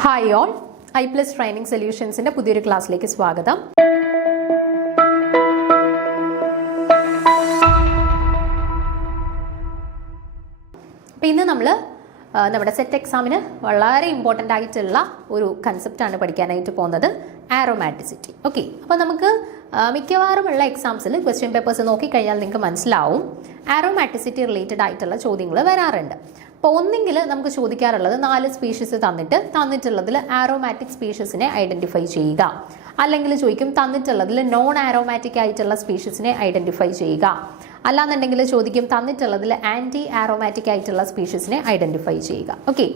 Hi all, I+ training സൊല്യൂഷൻസിൻ്റെ പുതിയൊരു ക്ലാസ്സിലേക്ക് സ്വാഗതം. അപ്പോൾ ഇന്ന് നമ്മൾ നമ്മുടെ സെറ്റ് എക്സാമിന് വളരെ ഇമ്പോർട്ടൻ്റ് ആയിട്ടുള്ള ഒരു കൺസെപ്റ്റാണ് പഠിക്കാനായിട്ട് പോകുന്നത്, ആരോമാറ്റിസിറ്റി. ഓക്കെ, അപ്പോൾ നമുക്ക് മിക്കവാറുമുള്ള എക്സാംസിൽ ക്വസ്റ്റ്യൻ പേപ്പേഴ്സ് നോക്കിക്കഴിഞ്ഞാൽ നിങ്ങൾക്ക് മനസ്സിലാവും ആരോമാറ്റിസിറ്റി റിലേറ്റഡ് ആയിട്ടുള്ള ചോദ്യങ്ങൾ വരാറുണ്ട്. അപ്പോൾ ഒന്നെങ്കിൽ നമുക്ക് ചോദിക്കാറുള്ളത് 4 സ്പീഷീസ് തന്നിട്ടുള്ളതിൽ ആരോമാറ്റിക് സ്പീഷീസിനെ ഐഡൻറ്റിഫൈ ചെയ്യുക, അല്ലെങ്കിൽ ചോദിക്കും തന്നിട്ടുള്ളതിൽ നോൺ ആരോമാറ്റിക് ആയിട്ടുള്ള സ്പീഷീസിനെ ഐഡൻറ്റിഫൈ ചെയ്യുക, അല്ലാന്നുണ്ടെങ്കിൽ ചോദിക്കും തന്നിട്ടുള്ളതിൽ ആൻറ്റി ആരോമാറ്റിക് ആയിട്ടുള്ള സ്പീഷീസിനെ ഐഡൻറ്റിഫൈ ചെയ്യുക. ഓക്കെ,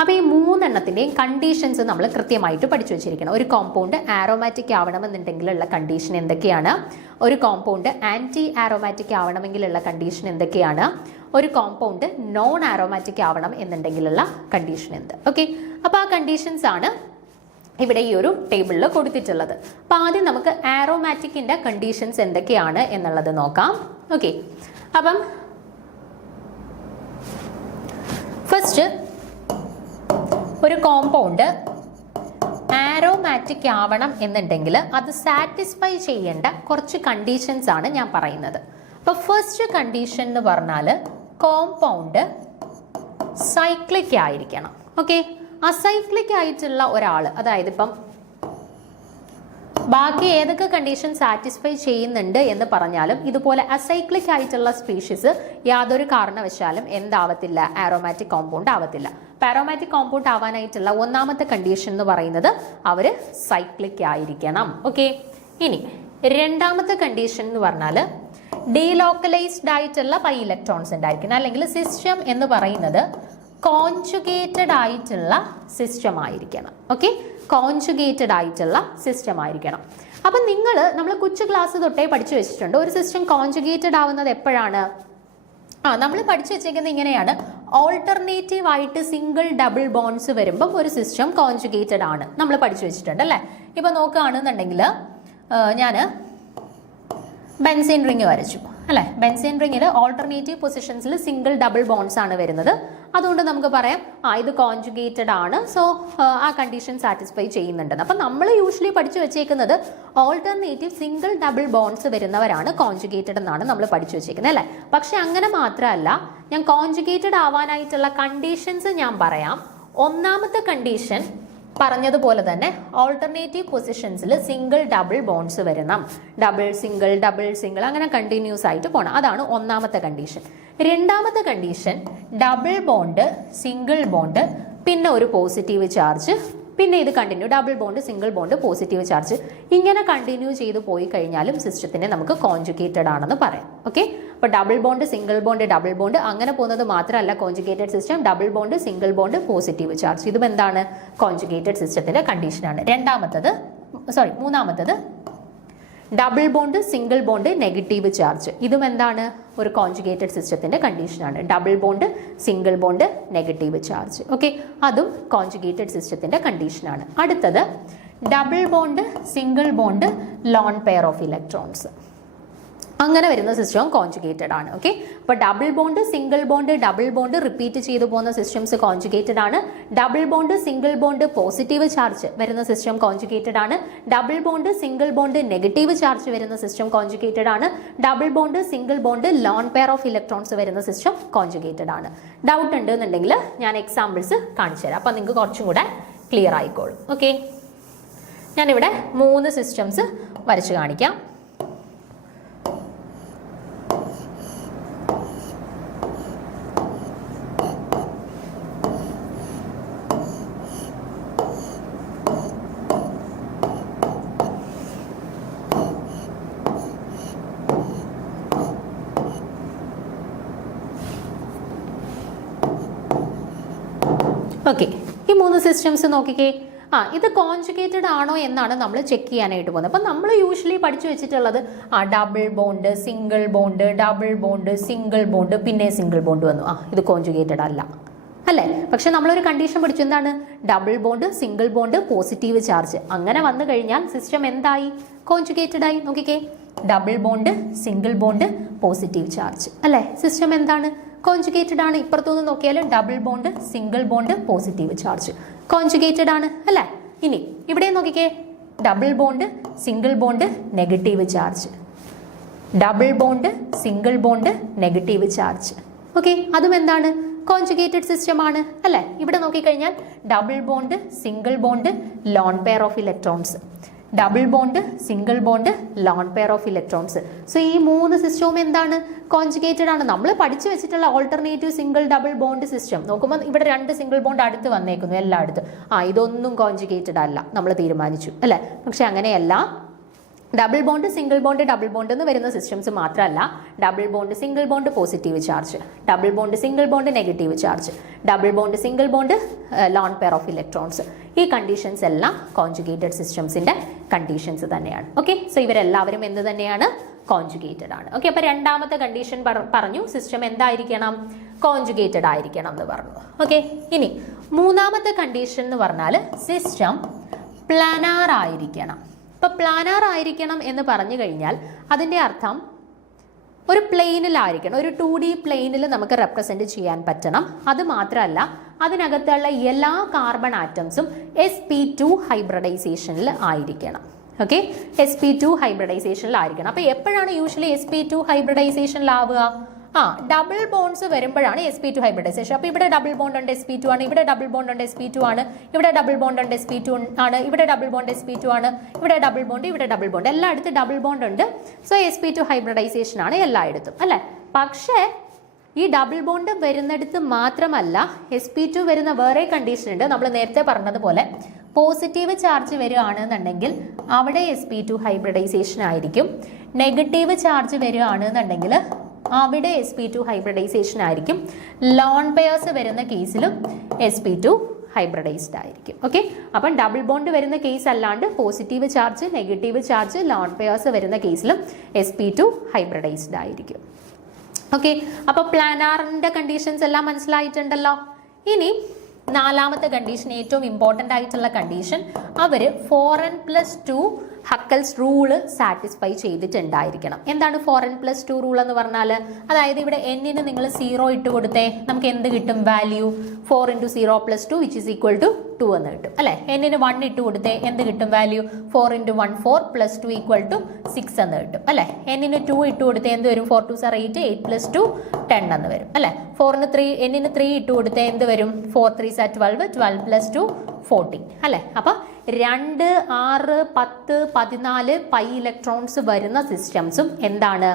അപ്പോൾ ഈ 3 എണ്ണത്തിൻ്റെയും കണ്ടീഷൻസ് നമ്മൾ കൃത്യമായിട്ട് പഠിച്ചു വെച്ചിരിക്കണം. ഒരു കോമ്പൗണ്ട് ആരോമാറ്റിക് ആവണമെന്നുണ്ടെങ്കിലുള്ള കണ്ടീഷൻ എന്തൊക്കെയാണ്, ഒരു കോമ്പൗണ്ട് ആൻറ്റി ആരോമാറ്റിക് ആവണമെങ്കിലുള്ള കണ്ടീഷൻ എന്തൊക്കെയാണ്, ഒരു കോമ്പൗണ്ട് നോൺ ആരോമാറ്റിക് ആവണം എന്നുണ്ടെങ്കിലുള്ള കണ്ടീഷൻ എന്ത്. ഓക്കെ, അപ്പോൾ ആ കണ്ടീഷൻസ് ആണ് ഇവിടെ ഈ ഒരു ടേബിളിൽ കൊടുത്തിട്ടുള്ളത്. അപ്പോൾ ആദ്യം നമുക്ക് ആരോമാറ്റിക്കിൻ്റെ കണ്ടീഷൻസ് എന്തൊക്കെയാണ് എന്നുള്ളത് നോക്കാം. ഓക്കെ, അപ്പം ഫസ്റ്റ് ഒരു കോമ്പൗണ്ട് ആരോമാറ്റിക് ആവണം എന്നുണ്ടെങ്കിൽ അത് സാറ്റിസ്ഫൈ ചെയ്യേണ്ട കുറച്ച് കണ്ടീഷൻസ് ആണ് ഞാൻ പറയുന്നത്. അപ്പോൾ ഫസ്റ്റ് കണ്ടീഷൻ എന്ന് പറഞ്ഞാൽ കോമ്പൗണ്ട് സൈക്ലിക് ആയിരിക്കണം. ഓക്കെ, അസൈക്ലിക് ആയിട്ടുള്ള ഒരാൾ, അതായത് ഇപ്പം ബാക്കി ഏതൊക്കെ കണ്ടീഷൻ സാറ്റിസ്ഫൈ ചെയ്യുന്നുണ്ട് എന്ന് പറഞ്ഞാലും ഇതുപോലെ അസൈക്ലിക് ആയിട്ടുള്ള സ്പീഷീസ് യാതൊരു കാരണവശാലും എന്താവത്തില്ല, ആരോമാറ്റിക് കോമ്പൗണ്ട് ആവത്തില്ല. ആരോമാറ്റിക് കോമ്പൗണ്ട് ആവാനായിട്ടുള്ള ഒന്നാമത്തെ കണ്ടീഷൻ എന്ന് പറയുന്നത് അവർ സൈക്ലിക് ആയിരിക്കണം. ഓക്കെ, ഇനി രണ്ടാമത്തെ കണ്ടീഷൻ എന്ന് പറഞ്ഞാൽ ഡീലോക്കലൈസ്ഡ് ആയിട്ടുള്ള പൈ ഇലക്ട്രോൺസ് ഉണ്ടായിരിക്കണം, അല്ലെങ്കിൽ സിസ്റ്റം എന്ന് പറയുന്നത് കോൺജുഗേറ്റഡ് ആയിട്ടുള്ള സിസ്റ്റം ആയിരിക്കണം. ഓക്കെ, കോൺജുഗേറ്റഡ് ആയിട്ടുള്ള സിസ്റ്റം ആയിരിക്കണം. അപ്പം നമ്മൾ കൊച്ചു ക്ലാസ് തൊട്ടേ പഠിച്ചു വെച്ചിട്ടുണ്ട്, ഒരു സിസ്റ്റം കോൺജുഗേറ്റഡ് ആവുന്നത് എപ്പോഴാണ്? നമ്മൾ പഠിച്ചു വെച്ചേക്കുന്നത് ഇങ്ങനെയാണ്, ഓൾട്ടർനേറ്റീവ് ആയിട്ട് സിംഗിൾ ഡബിൾ ബോൺസ് വരുമ്പം ഒരു സിസ്റ്റം കോൺജുഗേറ്റഡ് ആണ് നമ്മൾ പഠിച്ചു വെച്ചിട്ടുണ്ട് അല്ലേ. ഇപ്പം നോക്കുകയാണെന്നുണ്ടെങ്കിൽ ഞാൻ ബെൻസീൻ റിങ് വരച്ചു അല്ലേ. ബെൻസീൻ റിങ്ങിൽ ഓൾട്ടർനേറ്റീവ് പൊസിഷൻസിൽ സിംഗിൾ ഡബിൾ ബോൺസ് ആണ് വരുന്നത്. അതുകൊണ്ട് നമുക്ക് പറയാം ഇത് കോൺജുഗേറ്റഡ് ആണ്, സോ ആ കണ്ടീഷൻ സാറ്റിസ്ഫൈ ചെയ്യുന്നുണ്ടെന്ന്. അപ്പം നമ്മൾ യൂഷ്വലി പഠിച്ചു വെച്ചേക്കുന്നത് ഓൾട്ടർനേറ്റീവ് സിംഗിൾ ഡബിൾ ബോൺസ് വരുന്നവരാണ് കോൺജുഗേറ്റഡ് എന്നാണ് നമ്മൾ പഠിച്ചു വെച്ചേക്കുന്നത് അല്ലേ. പക്ഷെ അങ്ങനെ മാത്രമല്ല, ഞാൻ കോൺജുഗേറ്റഡ് ആവാനായിട്ടുള്ള കണ്ടീഷൻസ് ഞാൻ പറയാം. ഒന്നാമത്തെ കണ്ടീഷൻ പറഞ്ഞതുപോലെ തന്നെ ഓൾട്ടർനേറ്റീവ് പൊസിഷൻസിൽ സിംഗിൾ ഡബിൾ ബോൺസ് വരണം, ഡബിൾ സിംഗിൾ അങ്ങനെ കണ്ടിന്യൂസ് ആയിട്ട് പോകണം. അതാണ് ഒന്നാമത്തെ കണ്ടീഷൻ. രണ്ടാമത്തെ condition double bond single bond പിന്നെ ഒരു പോസിറ്റീവ് ചാർജ്, പിന്നെ ഇത് continue double bond single bond positive charge, ഇങ്ങനെ കണ്ടിന്യൂ ചെയ്ത് പോയി കഴിഞ്ഞാലും സിസ്റ്റത്തിനെ നമുക്ക് കോൺജുഗേറ്റഡ് ആണെന്ന് പറയാം. ഓക്കെ, അപ്പോൾ double bond single bond double bond അങ്ങനെ പോകുന്നത് മാത്രമല്ല conjugated system, double bond single bond positive charge, ഇതും എന്താണ് കോൺജുഗേറ്റഡ് സിസ്റ്റത്തിന്റെ കണ്ടീഷനാണ്. മൂന്നാമത്തത് double bond single bond negative charge, ഇതും എന്താണ് ഒരു കോൺജുഗേറ്റഡ് സിസ്റ്റത്തിന്റെ കണ്ടീഷനാണ്. Double bond single bond negative charge. Okay, അതും കോൺജുഗേറ്റഡ് സിസ്റ്റത്തിന്റെ കണ്ടീഷനാണ്. അടുത്തത് double bond single bond lone pair of electrons, അങ്ങനെ വരുന്ന സിസ്റ്റം കോൺജുഗേറ്റഡ് ആണ്. ഓക്കെ, അപ്പോൾ double bond single bond double bond repeat ചെയ്തു പോകുന്ന സിസ്റ്റംസ് കോൺജുഗേറ്റഡ് ആണ്. Double bond single bond positive charge വരുന്ന സിസ്റ്റം കോൺജുഗേറ്റഡ് ആണ്. Double bond single bond negative charge വരുന്ന സിസ്റ്റം കോൺജുഗേറ്റഡ് ആണ്. Double bond single bond lone pair of electrons വരുന്ന system conjugated ആണ്. Doubt ഉണ്ട് എന്നുണ്ടെങ്കിൽ ഞാൻ എക്സാമ്പിൾസ് കാണിച്ചു തരാം, അപ്പം നിങ്ങൾക്ക് കുറച്ചും കൂടെ ക്ലിയർ ആയിക്കോളും. ഓക്കെ, ഞാനിവിടെ 3 സിസ്റ്റംസ് വരച്ച് കാണിക്കാം. ഓക്കെ, ഈ 3 സിസ്റ്റംസ് നോക്കിക്കേ. ഇത് കോൺജുഗേറ്റഡ് ആണോ എന്നാണ് നമ്മൾ ചെക്ക് ചെയ്യാനായിട്ട് പോകുന്നത്. അപ്പം നമ്മൾ യൂഷ്വലി പഠിച്ചു വെച്ചിട്ടുള്ളത് double bond single bond double bond single bond പിന്നെ സിംഗിൾ ബോണ്ട് വന്നു, ഇത് കോൺജുഗേറ്റഡ് അല്ല അല്ലേ. പക്ഷെ നമ്മളൊരു കണ്ടീഷൻ പഠിച്ചു, എന്താണ് double bond single bond positive charge, അങ്ങനെ വന്നു കഴിഞ്ഞാൽ സിസ്റ്റം എന്തായി, കോൺജുഗേറ്റഡ് ആയി. നോക്കിക്കേ, double bond single bond positive charge അല്ലേ, സിസ്റ്റം എന്താണ് കോൺജുഗേറ്റഡ് ആണ്. ഇപ്പുറത്തുനിന്ന് നോക്കിയാൽ double bond single bond positive charge, conjugated ആണ് അല്ലേ. ഇനി ഇവിടെ നോക്കിക്കേ, double bond, single bond, negative charge, double bond, single bond, negative charge. Okay, അതും എന്താണ്, കോൺജുഗേറ്റഡ് സിസ്റ്റം ആണ് അല്ലേ. ഇവിടെ നോക്കിക്കഴിഞ്ഞാൽ double bond, single bond, lone pair of electrons, double bond, single bond, lone pair of electrons. So ഈ 3 സിസ്റ്റവും എന്താണ്, conjugated ആണ്. നമ്മൾ പഠിച്ചു വെച്ചിട്ടുള്ള alternative single double bond system നോക്കുമ്പോൾ ഇവിടെ 2 സിംഗിൾ ബോണ്ട് അടുത്ത് വന്നേക്കുന്നു എല്ലായിടത്തും. ഇതൊന്നും കോൺജുഗേറ്റഡ് അല്ല നമ്മൾ തീരുമാനിച്ചു അല്ലേ. പക്ഷെ അങ്ങനെയല്ല, double bond, single bond, double bond എന്ന് വരുന്ന സിസ്റ്റംസ് മാത്രമല്ല, double bond, single bond, positive charge, double bond, single bond, negative charge, double bond, single bond, lone pair of electrons. ഈ കണ്ടീഷൻസ് എല്ലാം കോൺജുഗേറ്റഡ് സിസ്റ്റംസിന്റെ കണ്ടീഷൻസ് തന്നെയാണ്. ഓക്കെ, സോ ഇവരെല്ലാവരും എന്ത് തന്നെയാണ്, conjugated ആണ്. ഓക്കെ, അപ്പൊ രണ്ടാമത്തെ കണ്ടീഷൻ പറഞ്ഞു, സിസ്റ്റം എന്തായിരിക്കണം, കോൺജുഗേറ്റഡ് ആയിരിക്കണം എന്ന് പറഞ്ഞു. ഓക്കെ, ഇനി മൂന്നാമത്തെ കണ്ടീഷൻ എന്ന് പറഞ്ഞാൽ സിസ്റ്റം പ്ലാനാർ ആയിരിക്കണം. ഇപ്പൊ പ്ലാനാർ ആയിരിക്കണം എന്ന് പറഞ്ഞു കഴിഞ്ഞാൽ അതിൻ്റെ അർത്ഥം ഒരു പ്ലെയിനിലായിരിക്കണം, ഒരു 2D പ്ലെയിനിൽ നമുക്ക് റെപ്രസെന്റ് ചെയ്യാൻ പറ്റണം. അത് മാത്രമല്ല, അതിനകത്തുള്ള എല്ലാ കാർബൺ ആറ്റംസും sp2 ഹൈബ്രിഡൈസേഷനിൽ ആയിരിക്കണം. ഓക്കെ, sp2 ഹൈബ്രിഡൈസേഷനിൽ ആയിരിക്കണം. അപ്പൊ എപ്പോഴാണ് യൂഷ്വലി sp2 ഹൈബ്രിഡൈസേഷനിലാവുക, ഡബിൾ ബോണ്ട്സ് വരുമ്പോഴാണ് sp2 ഹൈബ്രിഡൈസേഷൻ. അപ്പോൾ ഇവിടെ ഡബിൾ ബോണ്ട് ഉണ്ട് sp2 ആണ്, ഇവിടെ ഡബിൾ ബോണ്ട് ഉണ്ട് sp2 ആണ്, ഇവിടെ ഡബിൾ ബോണ്ട് ഉണ്ട് sp2 ആണ്, ഇവിടെ ഡബിൾ ബോണ്ട് sp2 ആണ്, ഇവിടെ ഡബിൾ ബോണ്ട്, ഇവിടെ ഡബിൾ ബോണ്ട്, എല്ലായിടത്തും ഡബിൾ ബോണ്ട് ഉണ്ട്. സോ sp2 ഹൈബ്രിഡൈസേഷൻ ആണ് എല്ലായിടത്തും അല്ലേ. പക്ഷേ ഈ ഡബിൾ ബോണ്ട് വരുന്നിടത്ത് മാത്രമല്ല sp2 വരുന്ന വേറെ കണ്ടീഷൻ ഉണ്ട്. നമ്മൾ നേരത്തെ പറഞ്ഞതുപോലെ പോസിറ്റീവ് ചാർജ് വരികയാണെന്നുണ്ടെങ്കിൽ അവിടെ sp2 ഹൈബ്രിഡൈസേഷൻ ആയിരിക്കും. നെഗറ്റീവ് ചാർജ് വരികയാണെന്നുണ്ടെങ്കിൽ അവിടെ sp2 ഹൈബ്രിഡൈസേഷൻ ആയിരിക്കും. ലോൺ പെയേഴ്സ് വരുന്ന കേസിലും sp2 ഹൈബ്രിഡൈസ്ഡ് ആയിരിക്കും. ഓക്കെ, അപ്പം ഡബിൾ ബോണ്ട് വരുന്ന കേസ് അല്ലാണ്ട് positive charge, negative charge, lone pairs വരുന്ന കേസിലും sp2 ഹൈബ്രിഡൈസ്ഡ് ആയിരിക്കും. ഓക്കെ, അപ്പോൾ പ്ലാനാറിന്റെ കണ്ടീഷൻസ് എല്ലാം മനസ്സിലായിട്ടുണ്ടല്ലോ. ഇനി നാലാമത്തെ കണ്ടീഷൻ, ഏറ്റവും ഇമ്പോർട്ടൻ്റ് ആയിട്ടുള്ള കണ്ടീഷൻ, അവർ 4n+2 ഹക്കൽസ് റൂള് സാറ്റിസ്ഫൈ ചെയ്തിട്ടുണ്ടായിരിക്കണം. എന്താണ് 4n+2 റൂൾ എന്ന് പറഞ്ഞാൽ? അതായത് ഇവിടെ n-ന് നിങ്ങൾ 0 ഇട്ട് കൊടുത്തേ, നമുക്ക് എന്ത് കിട്ടും value? 4 × 0 + 2 which is equal to 2 എന്ന് കിട്ടും അല്ലേ. n-ന് 1 ഇട്ട് കൊടുത്തേ, എന്ത് കിട്ടും വാല്യൂ? 4 × 1 4 + 2 = 6 എന്ന് കിട്ടും അല്ലേ. n-ന് 2 ഇട്ട് കൊടുത്തേ എന്ത് വരും? 4 2 8, 8 + 2 10 എന്ന് വരും അല്ലേ. n-ന് 3 ഇട്ട് കൊടുത്തേ എന്ത് വരും? 4 3 12, 12 + 2 14 അല്ലേ. അപ്പം 2 6 10 14 പൈ ഇലക്ട്രോൺസ് വരുന്ന സിസ്റ്റംസും എന്താണ്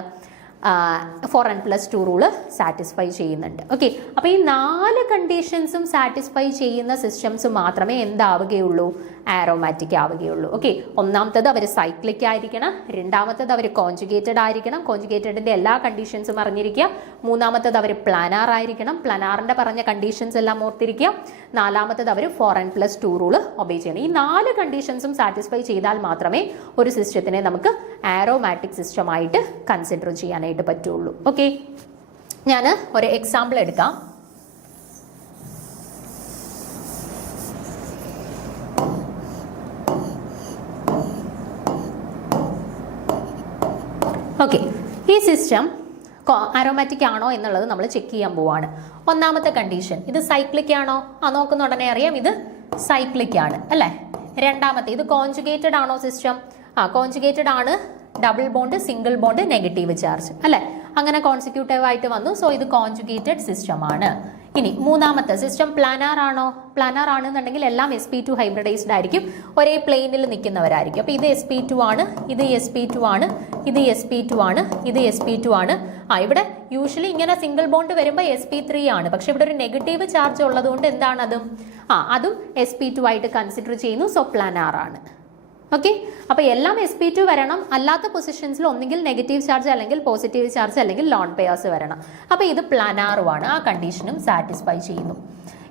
4n+2 റൂള് സാറ്റിസ്ഫൈ ചെയ്യുന്നുണ്ട്. ഓക്കെ, അപ്പോൾ ഈ 4 കണ്ടീഷൻസും സാറ്റിസ്ഫൈ ചെയ്യുന്ന സിസ്റ്റംസ് മാത്രമേ എന്താവുകയുള്ളൂ? ആരോമാറ്റിക് ആവുകയുള്ളൂ. ഓക്കെ, ഒന്നാമത്തത് അവർ സൈക്ലിക് ആയിരിക്കണം, രണ്ടാമത്തത് അവർ കോൺജുഗേറ്റഡ് ആയിരിക്കണം, കോൺജുഗേറ്റഡിന്റെ എല്ലാ കണ്ടീഷൻസും അറിഞ്ഞിരിക്കുക, മൂന്നാമത്തത് അവർ പ്ലാനാർ ആയിരിക്കണം, പ്ലാനാറിന്റെ പറഞ്ഞ കണ്ടീഷൻസ് എല്ലാം ഓർത്തിരിക്കുക, നാലാമത്തത് അവർ 4n+2 റൂള് ഒബേ ചെയ്യണം. ഈ 4 കണ്ടീഷൻസും സാറ്റിസ്ഫൈ ചെയ്താൽ മാത്രമേ ഒരു സിസ്റ്റത്തിനെ നമുക്ക് ആരോമാറ്റിക് സിസ്റ്റമായിട്ട് കൺസിഡർ ചെയ്യാനായിട്ട് പറ്റുള്ളൂ. ഓക്കെ, ഞാൻ ഒരു എക്സാമ്പിൾ എടുക്കാം. ഓക്കെ, ഈ സിസ്റ്റം ആരോമാറ്റിക് ആണോ എന്നുള്ളത് നമ്മൾ ചെക്ക് ചെയ്യാൻ പോവാണ്. ഒന്നാമത്തെ കണ്ടീഷൻ, ഇത് സൈക്ലിക് ആണോ? നോക്കുന്ന ഉടനെ അറിയാം ഇത് സൈക്ലിക് ആണ് അല്ലേ. രണ്ടാമത്തെ, ഇത് കോൺജുഗേറ്റഡ് ആണോ സിസ്റ്റം? കോൺജുഗേറ്റഡ് ആണ്. Double bond, single bond, negative charge അല്ലേ, അങ്ങനെ കോൺസിക്യൂട്ടീവ് ആയിട്ട് വന്നു. സോ ഇത് കോൺജുഗേറ്റഡ് സിസ്റ്റം ആണ്. ഇനി മൂന്നാമത്തെ സിസ്റ്റം പ്ലാനാർ ആണോ? പ്ലാനാർ ആണെന്നുണ്ടെങ്കിൽ എല്ലാം sp2 ഹൈബ്രിഡൈസ്ഡ് ആയിരിക്കും, ഒരേ പ്ലെയിനിൽ നിൽക്കുന്നവരായിരിക്കും. അപ്പോൾ ഇത് sp2 ആണ്, ഇത് sp2 ആണ്, ഇത് sp2 ആണ്, ഇത് sp2 ആണ്. ഇവിടെ യൂഷ്വലി ഇങ്ങനെ സിംഗിൾ ബോണ്ട് വരുമ്പോൾ sp3 ആണ്, പക്ഷെ ഇവിടെ ഒരു നെഗറ്റീവ് ചാർജ് ഉള്ളതുകൊണ്ട് എന്താണ് അതും അതും sp2 ആയിട്ട് കൺസിഡർ ചെയ്യുന്നു. സോ പ്ലാനാർ ആണ്. ഓക്കെ, അപ്പോൾ എല്ലാം sp2 വരണം, അല്ലാത്ത പൊസിഷൻസിൽ ഒന്നുകിൽ നെഗറ്റീവ് ചാർജ് അല്ലെങ്കിൽ പോസിറ്റീവ് ചാർജ് അല്ലെങ്കിൽ ലോൺ പെയേഴ്സ് വരണം. അപ്പോൾ ഇത് പ്ലാനാറുമാണ്, ആ കണ്ടീഷനും സാറ്റിസ്ഫൈ ചെയ്യുന്നു.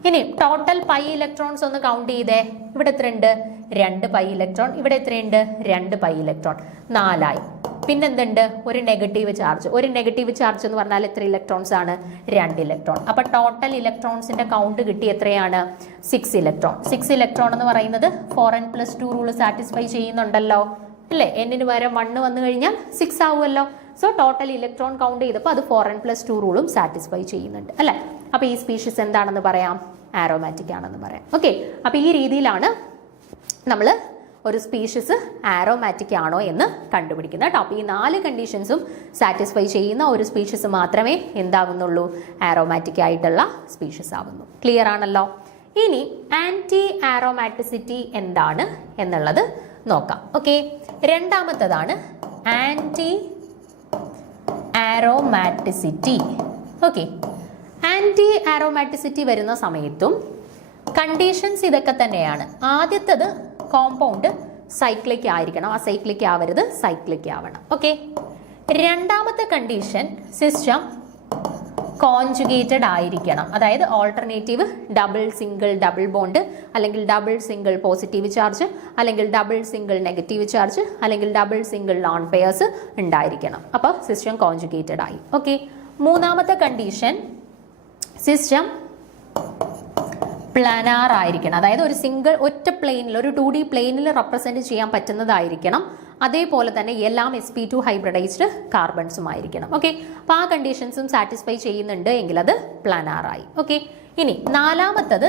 ഇനി ടോട്ടൽ പൈ ഇലക്ട്രോൺസ് ഒന്ന് കൗണ്ട് ചെയ്തേ. ഇവിടെ എത്രയുണ്ട്? 2 പൈ ഇലക്ട്രോൺ. ഇവിടെ എത്രയുണ്ട്? 2 പൈ ഇലക്ട്രോൺ, 4 ആയി. പിന്നെന്തുണ്ട്? ഒരു നെഗറ്റീവ് ചാർജ്. ഒരു നെഗറ്റീവ് ചാർജ് എന്ന് പറഞ്ഞാൽ എത്ര ഇലക്ട്രോൺസ് ആണ്? 2 ഇലക്ട്രോൺ. അപ്പൊ ടോട്ടൽ ഇലക്ട്രോൺസിന്റെ കൗണ്ട് കിട്ടി എത്രയാണ്? 6 ഇലക്ട്രോൺ. 6 ഇലക്ട്രോൺ എന്ന് പറയുന്നത് 4n+2 റൂൾ സാറ്റിസ്ഫൈ ചെയ്യുന്നുണ്ടല്ലോ അല്ലേ. n-ന് പകരം 1 വന്നു കഴിഞ്ഞാൽ 6 ആവുമല്ലോ. സോ ടോട്ടൽ ഇലക്ട്രോൺ കൗണ്ട് ചെയ്തപ്പോൾ അത് 4n+2 റൂളും സാറ്റിസ്ഫൈ ചെയ്യുന്നുണ്ട് അല്ലേ. അപ്പൊ ഈ സ്പീഷീസ് എന്താണെന്ന് പറയാം? ആരോമാറ്റിക് ആണെന്ന് പറയാം. ഓക്കെ, അപ്പോൾ ഈ രീതിയിലാണ് നമ്മൾ ഒരു സ്പീഷീസ് ആരോമാറ്റിക് ആണോ എന്ന് കണ്ടുപിടിക്കുന്നത് കേട്ടോ. അപ്പോൾ ഈ 4 കണ്ടീഷൻസും സാറ്റിസ്ഫൈ ചെയ്യുന്ന ഒരു സ്പീഷീസ് മാത്രമേ എന്താവുന്നുള്ളൂ, ആരോമാറ്റിക് ആയിട്ടുള്ള സ്പീഷീസ് ആവുന്നു. ക്ലിയർ ആണല്ലോ. ഇനി ആൻറ്റി ആരോമാറ്റിസിറ്റി എന്താണ് എന്നുള്ളത് നോക്കാം. ഓക്കെ, രണ്ടാമത്തതാണ് anti aromaticity. Okay, anti aromaticity വരുന്ന സമയത്തും കണ്ടീഷൻസ് ഇതൊക്കെ തന്നെയാണ്. ആദ്യത്തത് കോമ്പൗണ്ട് സൈക്ലിക് ആയിരിക്കണം, ആ സൈക്ലിക് ആവരുത്, സൈക്ലിക് ആവണം. ഓക്കെ, രണ്ടാമത്തെ കണ്ടീഷൻ സിസ്റ്റം കോൺജുഗേറ്റഡ് ആയിരിക്കണം. അതായത് alternative double single double bond, അല്ലെങ്കിൽ ഡബിൾ സിംഗിൾ പോസിറ്റീവ് ചാർജ്, അല്ലെങ്കിൽ ഡബിൾ സിംഗിൾ നെഗറ്റീവ് ചാർജ്, അല്ലെങ്കിൽ ഡബിൾ സിംഗിൾ ലോൺ പെയർസ് ഉണ്ടായിരിക്കണം. അപ്പോൾ സിസ്റ്റം കോൺജുഗേറ്റഡ് ആയി. ഓക്കെ, മൂന്നാമത്തെ കണ്ടീഷൻ സിസ്റ്റം പ്ലാനാർ ആയിരിക്കണം. അതായത് ഒരു ഒറ്റ പ്ലെയിനിൽ, ഒരു 2D പ്ലെയിനിൽ റെപ്രസെന്റ് ചെയ്യാൻ പറ്റുന്നതായിരിക്കണം. അതേപോലെ തന്നെ എല്ലാം sp2 ഹൈബ്രിഡൈസ്ഡ് കാർബൺസും ആയിരിക്കണം. ഓക്കെ, അപ്പോൾ ആ കണ്ടീഷൻസും സാറ്റിസ്ഫൈ ചെയ്യുന്നുണ്ട് എങ്കിൽ അത് പ്ലാനാർ ആയി. ഓക്കെ, ഇനി നാലാമത്തത്,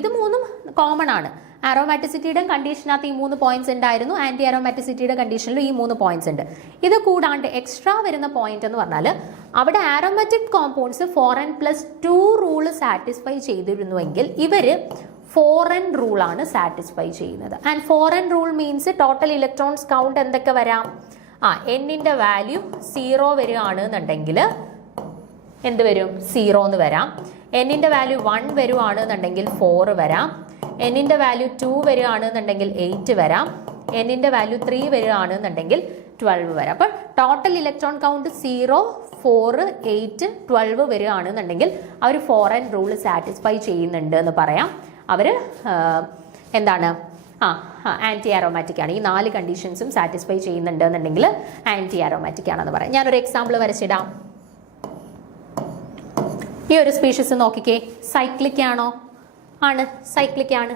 ഇത് മൂന്നും കോമൺ ആണ്. ആരോമാറ്റിസിറ്റിയുടെ കണ്ടീഷനകത്ത് ഈ 3 പോയിന്റ്സ് ഉണ്ടായിരുന്നു, ആന്റി ആരോമാറ്റിസിറ്റിയുടെ കണ്ടീഷനിലും ഈ 3 പോയിന്റ്സ് ഉണ്ട്. ഇത് കൂടാണ്ട് എക്സ്ട്രാ വരുന്ന പോയിന്റ് എന്ന് പറഞ്ഞാൽ അവിടെ aromatic compounds 4n+2 rule satisfy ചെയ്തിരുന്നുവെങ്കിൽ ഇവർ 4n റൂളാണ് സാറ്റിസ്ഫൈ ചെയ്യുന്നത്. And 4n rule means total electrons count എന്തൊക്കെ വരാം, എന്നിന്റെ വാല്യൂ 0 വരികയാണ് എന്നുണ്ടെങ്കിൽ എന്ത് വരും, 0 എന്ന് വരാം. എന്നിന്റെ വാല്യൂ 1 വരുവാണെന്നുണ്ടെങ്കിൽ 4 വരാം. എന്നിന്റെ വാല്യൂ 2 വരികയാണെന്നുണ്ടെങ്കിൽ 8 വരാം. എന്നിന്റെ വാല്യൂ 3 വരികയാണെന്നുണ്ടെങ്കിൽ 12 വരാം. അപ്പോൾ ടോട്ടൽ ഇലക്ട്രോൺ കൗണ്ട് 0, 4, 8, 12 വരികയാണെന്നുണ്ടെങ്കിൽ അവർ 4n റൂൾ സാറ്റിസ്ഫൈ ചെയ്യുന്നുണ്ട് എന്ന് പറയാം. അവർ എന്താണ്, ആൻറ്റി ആരോമാറ്റിക് ആണ്. ഈ 4 കണ്ടീഷൻസും സാറ്റിസ്ഫൈ ചെയ്യുന്നുണ്ട് എന്നുണ്ടെങ്കിൽ ആൻറ്റി ആരോമാറ്റിക് ആണെന്ന് പറയാം. ഞാനൊരു എക്സാമ്പിൾ വരച്ചിടാം. ഈ ഒരു സ്പീഷീസ് നോക്കിക്കേ, സൈക്ലിക് ആണോ? ആണ്, സൈക്ലിക് ആണ്.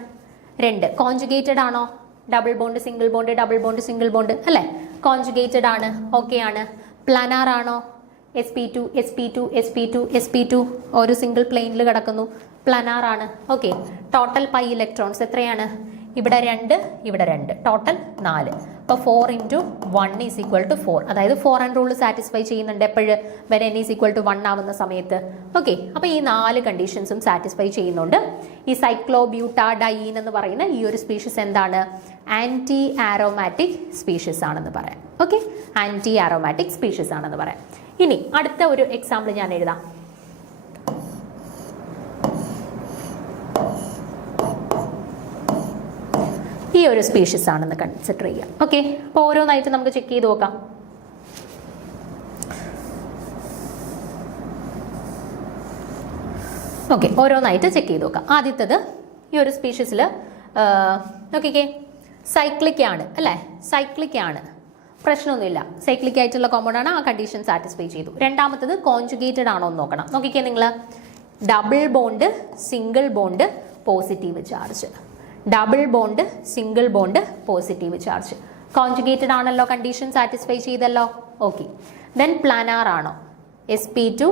2 കോൺജുഗേറ്റഡ് ആണോ? Double bond single bond, double bond single bond അല്ലേ, കോൺജുഗേറ്റഡ് ആണ്. ഓക്കെ ആണ്. പ്ലാനാർ ആണോ? sp2 sp2 sp2 sp2 ഒരു സിംഗിൾ പ്ലെയിനിൽ കിടക്കുന്നു, പ്ലാനാർ ആണ്. ഓക്കെ, ടോട്ടൽ പൈ ഇലക്ട്രോൺസ് എത്രയാണ്? ഇവിടെ 2, ഇവിടെ 2, ടോട്ടൽ 4. അപ്പോൾ 4 × 1 = 4. അതായത് 4n റൂൾ സാറ്റിസ്ഫൈ ചെയ്യുന്നുണ്ട് എപ്പോഴും, when n = 1 ആവുന്ന സമയത്ത്. ഓക്കെ, അപ്പോൾ ഈ 4 കണ്ടീഷൻസും സാറ്റിസ്ഫൈ ചെയ്യുന്നുണ്ട്. ഈ സൈക്ലോബ്യൂട്ടാഡൈൻ എന്ന് പറയുന്ന ഈ ഒരു സ്പീഷീസ് എന്താണ്, ആൻറ്റി ആരോമാറ്റിക് സ്പീഷീസ് ആണെന്ന് പറയാം. ഓക്കെ, ആൻറ്റി ആരോമാറ്റിക് സ്പീഷീസ് ആണെന്ന് പറയാം. ഇനി അടുത്ത ഒരു എക്സാമ്പിൾ ഞാൻ എഴുതാം. ഈ ഒരു സ്പീഷീസ് ആണെന്ന് കൺസിഡർ ചെയ്യാം. ഓക്കെ, അപ്പോൾ ഓരോന്നായിട്ട് നമുക്ക് ചെക്ക് ചെയ്ത് നോക്കാം. ഓക്കെ, ഓരോന്നായിട്ട് ചെക്ക് ചെയ്ത് നോക്കാം. ആദ്യത്തത് ഈ ഒരു സ്പീഷീസിൽ നോക്കിക്കേ, സൈക്ലിക് ആണ് അല്ലേ, സൈക്ലിക് ആണ്, പ്രശ്നമൊന്നുമില്ല, സൈക്ലിക് ആയിട്ടുള്ള കോമ്പൗണ്ട് ആണ്, ആ കണ്ടീഷൻ സാറ്റിസ്ഫൈ ചെയ്തു. രണ്ടാമത്തത് കോൺജുഗേറ്റഡ് ആണോ എന്ന് നോക്കണം. നോക്കിക്കേ നിങ്ങൾ, double bond single bond positive charge, double bond single bond positive charge, conjugated ആണല്ലോ, കണ്ടീഷൻ സാറ്റിസ്ഫൈ ചെയ്തല്ലോ. ഓക്കെ, ദെൻ പ്ലാനാർ ആണോ? sp2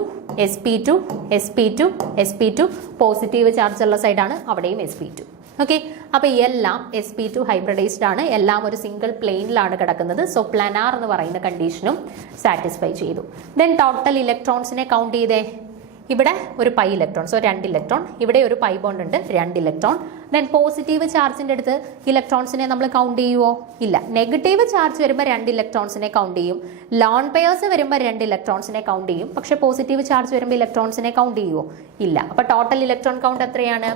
sp2 sp2 sp2 positive charge ഉള്ള സൈഡാണ്, അവിടെയും sp2. ഓക്കെ, അപ്പോൾ എല്ലാം sp2 ഹൈബ്രിഡൈസ്ഡ് ആണ്, എല്ലാം ഒരു സിംഗിൾ പ്ലെയിനിലാണ് കിടക്കുന്നത്. സോ പ്ലാനാർ എന്ന് പറയുന്ന കണ്ടീഷനും സാറ്റിസ്ഫൈ ചെയ്തു. ദെൻ ടോട്ടൽ ഇലക്ട്രോൺസിനെ കൗണ്ട് ചെയ്തേ. ഇവിടെ ഒരു പൈ ഇലക്ട്രോൺ, സോ 2 ഇലക്ട്രോൺ, ഇവിടെ ഒരു പൈ ബോണ്ട് ഉണ്ട്, 2 ഇലക്ട്രോൺ. ദെൻ പോസിറ്റീവ് ചാർജിൻ്റെ അടുത്ത് ഇലക്ട്രോൺസിനെ നമ്മൾ കൗണ്ട് ചെയ്യുമോ? ഇല്ല. നെഗറ്റീവ് ചാർജ് വരുമ്പോൾ 2 ഇലക്ട്രോൺസിനെ കൗണ്ട് ചെയ്യും. ലോൺ പെയേഴ്സ് വരുമ്പോൾ 2 ഇലക്ട്രോൺസിനെ കൗണ്ട് ചെയ്യും. പക്ഷെ പോസിറ്റീവ് ചാർജ് വരുമ്പോൾ ഇലക്ട്രോൺസിനെ കൗണ്ട് ചെയ്യുമോ? ഇല്ല. അപ്പോൾ ടോട്ടൽ ഇലക്ട്രോൺ കൗണ്ട് എത്രയാണ്?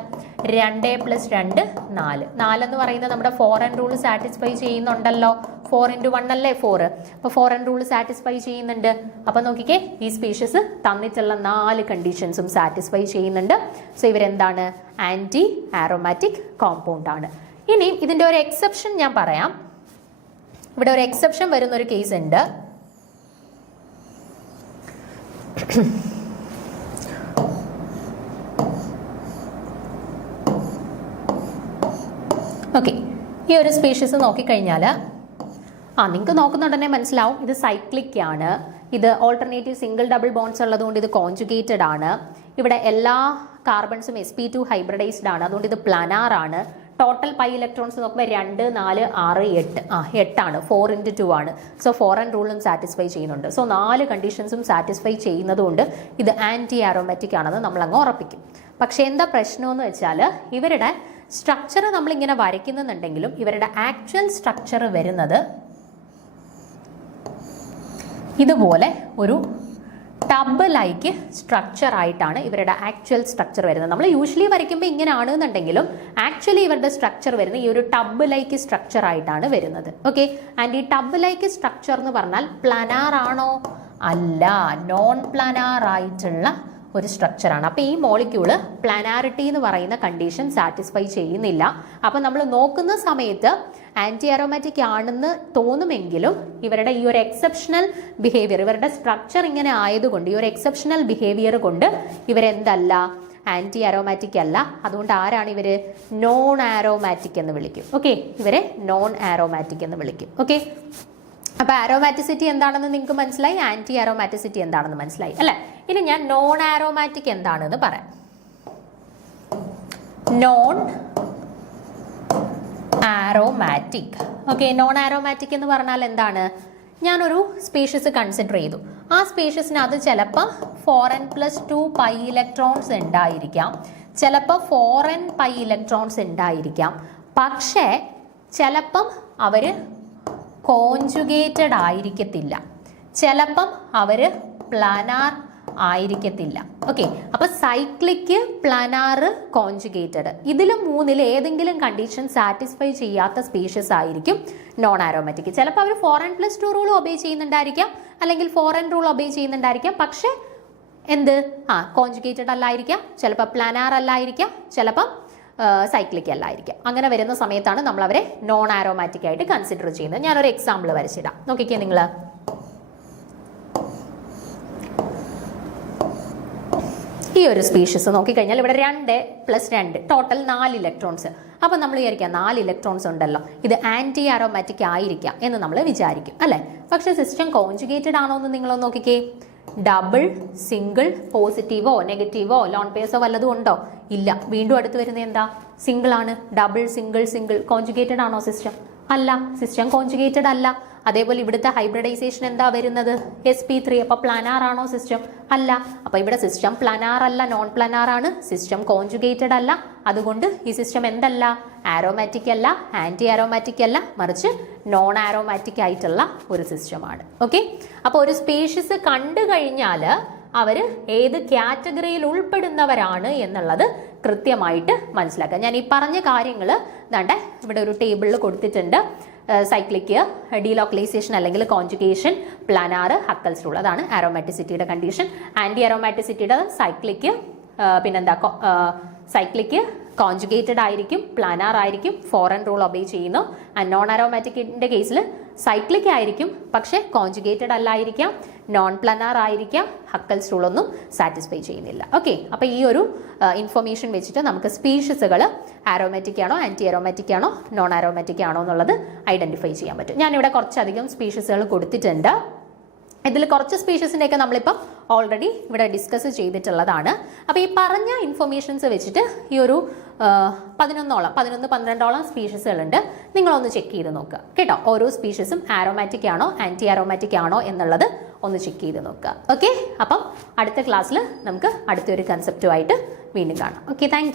2 + 2 4. 4 എന്ന് പറയുന്നത് നമ്മുടെ 4n റൂൾ സാറ്റിസ്ഫൈ ചെയ്യുന്നുണ്ടല്ലോ. 4 × 1 അല്ലേ 4. അപ്പോൾ 4n റൂൾ സാറ്റിസ്ഫൈ ചെയ്യുന്നുണ്ട്. അപ്പോൾ നോക്കിക്കേ, ഈ സ്പീഷീസ് തന്നിട്ടുള്ള 4 കണ്ടീഷൻസും സാറ്റിസ്ഫൈ ചെയ്യുന്നുണ്ട്. സോ ഇവരെന്താണ്? ആൻറ്റി ആരോമാറ്റിക് കോമ്പൗണ്ട് ആണ്. ഇനി ഇതിൻ്റെ ഒരു എക്സെപ്ഷൻ ഞാൻ പറയാം. ഇവിടെ ഒരു എക്സെപ്ഷൻ വരുന്ന ഒരു കേസ് ഉണ്ട്. ഓക്കെ, ഈ ഒരു സ്പീഷീസ് നോക്കിക്കഴിഞ്ഞാൽ നിങ്ങൾക്ക് നോക്കുന്നുണ്ടെന്നെ മനസ്സിലാവും, ഇത് സൈക്ലിക് ആണ്, ഇത് ഓൾട്ടർനേറ്റീവ് സിംഗിൾ ഡബിൾ ബോണ്ട്സ് ഉള്ളതുകൊണ്ട് ഇത് കോൺജുഗേറ്റഡ് ആണ്, ഇവിടെ എല്ലാ കാർബൺസും sp2 ഹൈബ്രിഡൈസ്ഡ് ആണ്, അതുകൊണ്ട് ഇത് പ്ലാനാർ ആണ്. ടോട്ടൽ പൈ ഇലക്ട്രോൺസ് നോക്കുമ്പോൾ 2, 4, 6, 8 8ആണ്. 4 × 2 ആണ്. സോ ഫോറൻ റൂളും സാറ്റിസ്ഫൈ ചെയ്യുന്നുണ്ട്. സോ 4 കണ്ടീഷൻസും സാറ്റിസ്ഫൈ ചെയ്യുന്നതുകൊണ്ട് ഇത് ആൻറ്റി ആരോമാറ്റിക് ആണെന്ന് നമ്മൾ അങ്ങ് ഉറപ്പിക്കും. പക്ഷേ എന്താ പ്രശ്നമെന്ന് വെച്ചാൽ ഇവരുടെ സ്ട്രക്ചർ നമ്മളിങ്ങനെ വരയ്ക്കുന്നുണ്ടെങ്കിലും ഇവരുടെ ആക്ച്വൽ സ്ട്രക്ചർ വരുന്നത് ഇതുപോലെ ഒരു ടബ് ലൈക്ക് സ്ട്രക്ചർ ആയിട്ടാണ് ഇവരുടെ ആക്ച്വൽ സ്ട്രക്ചർ വരുന്നത്. നമ്മൾ യൂഷ്വലി വരയ്ക്കുമ്പോൾ ഇങ്ങനെ ആണെന്നുണ്ടെങ്കിലും ആക്ച്വലി ഇവരുടെ സ്ട്രക്ചർ വരുന്നത് ഈ ഒരു ടബ് ലൈക്ക് സ്ട്രക്ചർ ആയിട്ടാണ് വരുന്നത്. ഓക്കെ, ആൻഡ് ഈ ടബ് ലൈക്ക് സ്ട്രക്ചർ എന്ന് പറഞ്ഞാൽ പ്ലാനാർ ആണോ? അല്ല, നോൺ പ്ലാനാർ ആയിട്ടുള്ള ഒരു സ്ട്രക്ചറാണ്. അപ്പോൾ ഈ മോളിക്യൂള് പ്ലാനാരിറ്റി എന്ന് പറയുന്ന കണ്ടീഷൻ സാറ്റിസ്ഫൈ ചെയ്യുന്നില്ല. അപ്പം നമ്മൾ നോക്കുന്ന സമയത്ത് ആൻറ്റി അരോമാറ്റിക് ആണെന്ന് തോന്നുമെങ്കിലും ഇവരുടെ ഈ ഒരു എക്സെപ്ഷണൽ ബിഹേവിയർ, ഇവരുടെ സ്ട്രക്ചർ ഇങ്ങനെ ആയതുകൊണ്ട് ഈ ഒരു എക്സെപ്ഷണൽ ബിഹേവിയർ കൊണ്ട് ഇവരെന്തല്ല, ആൻറ്റി അരോമാറ്റിക് അല്ല. അതുകൊണ്ട് ആരാണ് ഇവര്? നോൺ ആരോമാറ്റിക് എന്ന് വിളിക്കും. ഓക്കെ, ഇവരെ നോൺ ആരോമാറ്റിക് എന്ന് വിളിക്കും. ഓക്കെ, അപ്പോൾ ആരോമാറ്റിസിറ്റി എന്താണെന്ന് നിങ്ങൾക്ക് മനസ്സിലായി, ആൻറ്റി ആരോമാറ്റിസിറ്റി എന്താണെന്ന് മനസ്സിലായി അല്ലേ? ഇനി ഞാൻ നോൺ ആരോമാറ്റിക് എന്താണെന്ന് പറയാം. Non aromatic. Okay, non aromatic എന്ന് പറഞ്ഞാൽ എന്താണ്? ഞാനൊരു സ്പീഷീസ് കൺസിഡർ ചെയ്തു. ആ സ്പീഷീസിനകത്ത് ചിലപ്പോൾ 4n+2 പൈ ഇലക്ട്രോൺസ് ഉണ്ടായിരിക്കാം, ചിലപ്പോൾ 4n പൈ ഇലക്ട്രോൺസ് ഉണ്ടായിരിക്കാം. പക്ഷേ ചിലപ്പം അവർ കോൺജുഗേറ്റഡ് ആയിരിക്കത്തില്ല, ചിലപ്പം അവർ പ്ലാനാർ ആയിരിക്കത്തില്ല. ഓക്കെ, അപ്പൊ സൈക്ലിക്, പ്ലാനാർ, കോൺജുഗേറ്റഡ്, ഇതിൽ മൂന്നിൽ ഏതെങ്കിലും കണ്ടീഷൻ സാറ്റിസ്ഫൈ ചെയ്യാത്ത സ്പീഷീസ് ആയിരിക്കും നോൺ ആരോമാറ്റിക്. ചിലപ്പോൾ അവർ 4n+2 റൂൾ ഒബേ ചെയ്യുന്നുണ്ടായിരിക്കാം, അല്ലെങ്കിൽ 4n റൂൾ ഒബേ ചെയ്യുന്നുണ്ടായിരിക്കാം. പക്ഷെ എന്ത്, കോൺജുഗേറ്റഡ് അല്ലായിരിക്കാം, ചിലപ്പോൾ പ്ലാനാർ അല്ലായിരിക്കാം, ചിലപ്പം സൈക്ലിക് അല്ലായിരിക്കാം. അങ്ങനെ വരുന്ന സമയത്താണ് നമ്മൾ അവരെ നോൺ ആരോമാറ്റിക് ആയിട്ട് കൺസിഡർ ചെയ്യുന്നത്. ഞാനൊരു എക്സാമ്പിൾ വരച്ചിടാം, നോക്കിക്കേ നിങ്ങൾ. ഈ ഒരു സ്പീഷീസ് നോക്കിക്കഴിഞ്ഞാൽ ഇവിടെ 2+2 ടോട്ടൽ 4 ഇലക്ട്രോൺസ്. അപ്പം നമ്മൾ വിചാരിക്കാം 4 ഇലക്ട്രോൺസ് ഉണ്ടല്ലോ, ഇത് ആൻറ്റി ആരോമാറ്റിക് ആയിരിക്കാം എന്ന് നമ്മൾ വിചാരിക്കും അല്ലേ? പക്ഷെ സിസ്റ്റം കോൺജുഗേറ്റഡ് ആണോ എന്ന് നിങ്ങളൊന്ന് നോക്കിക്കേ. ഡബിൾ, സിംഗിൾ, പോസിറ്റീവോ നെഗറ്റീവോ ലോൺ പേഴ്സോ വല്ലതും ഉണ്ടോ? ഇല്ല. വീണ്ടും അടുത്ത് വരുന്നത് എന്താ? സിംഗിൾ ആണ്. Double, single, single. കോൺജുഗേറ്റഡ് ആണോ സിസ്റ്റം? അല്ല, സിസ്റ്റം കോൺജുഗേറ്റഡ് അല്ല. അതേപോലെ ഇവിടുത്തെ ഹൈബ്രിഡൈസേഷൻ എന്താ വരുന്നത്? sp3. അപ്പൊ പ്ലാനാർ ആണോ സിസ്റ്റം? അല്ല. അപ്പൊ ഇവിടെ സിസ്റ്റം പ്ലാനാർ അല്ല, നോൺ പ്ലാനാർ ആണ്. സിസ്റ്റം കോൺജുഗേറ്റഡ് അല്ല. അതുകൊണ്ട് ഈ സിസ്റ്റം എന്തല്ല? ആരോമാറ്റിക് അല്ല, ആന്റി ആരോമാറ്റിക് അല്ല, മറിച്ച് നോൺ ആരോമാറ്റിക് ആയിട്ടുള്ള ഒരു സിസ്റ്റമാണ്. ഓക്കെ, അപ്പൊ ഒരു സ്പീഷീസ് കണ്ടു കഴിഞ്ഞാൽ അവർ ഏത് കാറ്റഗറിയിൽ ഉൾപ്പെടുന്നവരാണ് എന്നുള്ളത് കൃത്യമായിട്ട് മനസ്സിലാക്കുക. ഞാൻ ഈ പറഞ്ഞ കാര്യങ്ങൾ ദാണ്ടെ ഇവിടെ ഒരു ടേബിളിൽ കൊടുത്തിട്ടുണ്ട്. സൈക്ലിക്, ഡീലോക്കലൈസേഷൻ അല്ലെങ്കിൽ കോൺജുഗേഷൻ, പ്ലാനാർ, ഹക്കൽസ് റൂൾ, അതാണ് ആരോമാറ്റിസിറ്റിയുടെ കണ്ടീഷൻ. ആന്റി ആരോമാറ്റിസിറ്റിയുടെ സൈക്ലിക്, പിന്നെന്താ, സൈക്ലിക് കോൺജുഗേറ്റഡ് ആയിരിക്കും, പ്ലാനാർ ആയിരിക്കും, 4n റൂൾ ഒബേ ചെയ്യുന്നു. നോൺ ആരോമാറ്റിക്കിന്റെ കേസിൽ സൈക്ലിക് ആയിരിക്കും, പക്ഷെ കോൺജുഗേറ്റഡ് അല്ലായിരിക്കാം, നോൺ പ്ലാനാർ ആയിരിക്കാം, ഹക്കൽസ് റൂൾ ഒന്നും സാറ്റിസ്ഫൈ ചെയ്യുന്നില്ല. ഓക്കെ, അപ്പൊ ഈ ഒരു ഇൻഫർമേഷൻ വെച്ചിട്ട് നമുക്ക് സ്പീഷീസുകൾ ആരോമാറ്റിക് ആണോ, ആന്റി ആരോമാറ്റിക് ആണോ, നോൺ ആരോമാറ്റിക് ആണോ എന്നുള്ളത് ഐഡന്റിഫൈ ചെയ്യാൻ പറ്റും. ഞാനിവിടെ കുറച്ചധികം സ്പീഷീസുകൾ കൊടുത്തിട്ടുണ്ട്. ഇതിൽ കുറച്ച് സ്പീഷീസിൻ്റെയൊക്കെ നമ്മളിപ്പം ഓൾറെഡി ഇവിടെ ഡിസ്കസ് ചെയ്തിട്ടുള്ളതാണ്. അപ്പോൾ ഈ പറഞ്ഞ ഇൻഫർമേഷൻസ് വെച്ചിട്ട് ഈ ഒരു 11-12 സ്പീഷീസുകളുണ്ട്. നിങ്ങളൊന്ന് ചെക്ക് ചെയ്ത് നോക്കുക കേട്ടോ. ഓരോ സ്പീഷീസും ആരോമാറ്റിക് ആണോ, ആൻറ്റി ആരോമാറ്റിക് ആണോ എന്നുള്ളത് ഒന്ന് ചെക്ക് ചെയ്ത് നോക്കുക. ഓക്കെ, അപ്പം അടുത്ത ക്ലാസ്സിൽ നമുക്ക് അടുത്തൊരു കൺസെപ്റ്റുമായിട്ട് വീണ്ടും കാണാം. Okay, thank